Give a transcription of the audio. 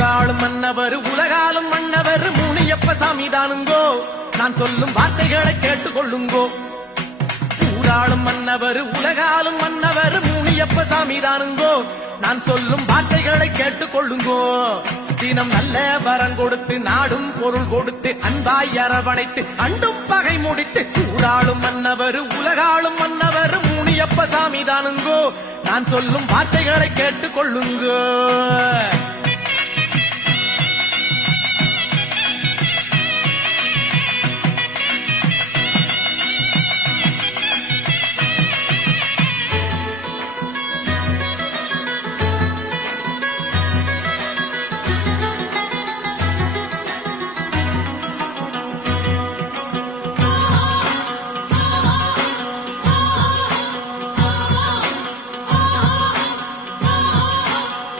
ஊராளும் மன்னவர் உலகாலும் மன்னவர் முனியப்ப சாமி தானுங்கோ. நான் சொல்லும் வார்த்தைகளை கேட்டுக்கொள்ளுங்கோ. ஊராளும் மன்னவர் உலகாலும் மன்னவர் முனியப்ப சாமி தானுங்கோ. நான் சொல்லும் வார்த்தைகளை கேட்டுக்கொள்ளுங்கோ. தினம் நல்ல வரம் கொடுத்து நாடும் பொருள் கொடுத்து அன்பாய் அரவணைத்து அண்டும் பகை முடித்து ஊராளும் மன்னவர் உலகாலும் மன்னவர் முனியப்ப சாமி தானுங்கோ. நான் சொல்லும் வார்த்தைகளை கேட்டுக்கொள்ளுங்கோ.